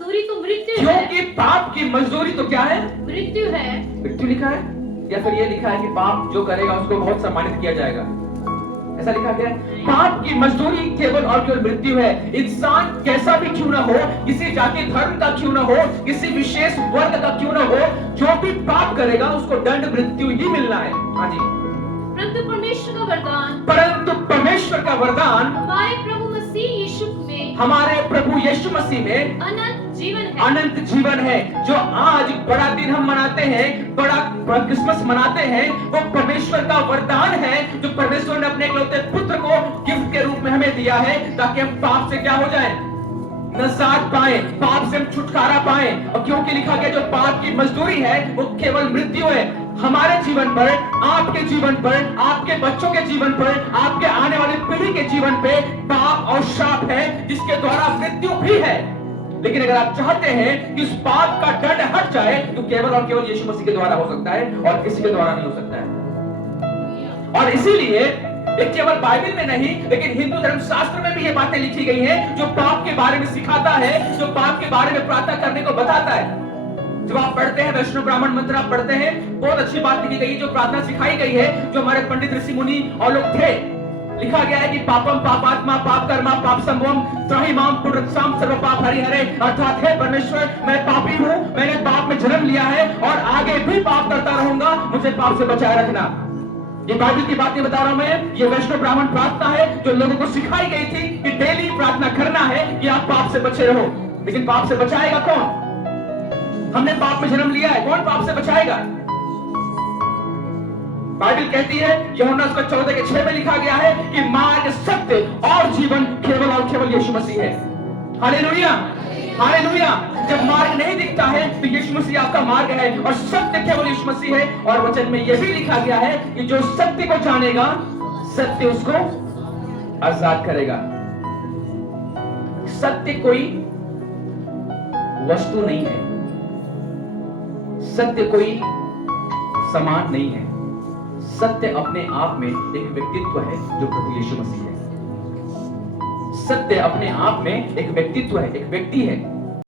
मजदूरी तो मृत्यु है। क्योंकि पाप की मजदूरी तो क्या है? मृत्यु है। मृत्यु लिखा है, या फिर ये लिखा है कि पाप जो करेगा उसको बहुत सम्मानित किया जाएगा, ऐसा लिखा गया है? पाप की मजदूरी केवल और केवल मृत्यु है। इंसान कैसा भी क्यों ना हो, किसी जाति धर्म का क्यों ना हो, किसी विशेष वर्ग का क्यों ना हो, जो भी पाप करेगा उसको दंड मृत्यु ही मिलना है। हाँ जी। परंतु परमेश्वर का वरदान, परंतु परमेश्वर का वरदान हमारे प्रभु मसीह यीशु में, हमारे प्रभु यीशु मसीह में अनंत जीवन है। अनंत जीवन है। जो आज बड़ा दिन हम मनाते हैं, बड़ा क्रिसमस मनाते हैं, वो परमेश्वर का वरदान है जो परमेश्वर ने अपने इकलौते पुत्र को गिफ्ट के रूप में हमें दिया है, ताकि हम पाप से क्या हो जाएं? नजात पाए, पाप से हम छुटकारा पाए। और क्योंकि लिखा गया जो पाप की मजदूरी है वो केवल मृत्यु है। हमारे जीवन पर, आपके जीवन पर, आपके बच्चों के जीवन पर, आपके आने वाली पीढ़ी के जीवन पे पाप और शाप है, जिसके द्वारा मृत्यु भी है। लेकिन अगर आप चाहते हैं कि उस पाप का दंड हट जाए तो केवल और केवल यीशु मसीह के द्वारा हो सकता है, और किसी के द्वारा नहीं हो सकता है। और इसीलिए ये केवल बाइबल में नहीं, लेकिन हिंदू धर्म शास्त्र में भी ये बातें लिखी गई हैं जो पाप के बारे में सिखाता है, जो पाप के बारे में प्रार्थना करने को बताता है। जब आप पढ़ते हैं वैष्णव ब्राह्मण मंत्र आप पढ़ते हैं, बहुत अच्छी बात लिखी गई है, जो प्रार्थना सिखाई गई है, जो हमारे पंडित ऋषि मुनि और लोग थे। लिखा गया है कि पापम पापात्मा पाप कर्मा पाप संभवम त्राहिमाम पुनरुत्थाम सर्व पाप हरिहरे, अर्थात हे परमेश्वर मैं पापी हूँ, मैंने पाप में जन्म लिया है और आगे भी पाप करता रहूंगा, मुझे पाप से बचाए रखना। ये बाइबल की बातें बता रहा हूं मैं, ये वैष्णव ब्राह्मण प्रार्थना है जो लोगों को सिखाई गई थी कि डेली प्रार्थना करना है कि आप पाप से बचे रहो। लेकिन पाप से बचाएगा कौन? हमने पाप में जन्म लिया है, कौन पाप से बचाएगा? बाइबल कहती है, यूहन्ना उसका 14:6 में लिखा गया है कि मार्ग, सत्य और जीवन केवल और केवल यीशु मसीह है। Hallelujah, hallelujah. जब मार्ग नहीं दिखता है तो यीशु मसीह आपका मार्ग है, और सत्य केवल यीशु मसीह है। और वचन में यह भी लिखा गया है कि जो सत्य को जानेगा, सत्य उसको आजाद करेगा। सत्य कोई वस्तु नहीं है, सत्य कोई समान नहीं है। सत्य अपने आप में एक व्यक्तित्व है जो प्रभु यीशु मसीह है। सत्य अपने आप में एक व्यक्तित्व है, एक व्यक्ति है।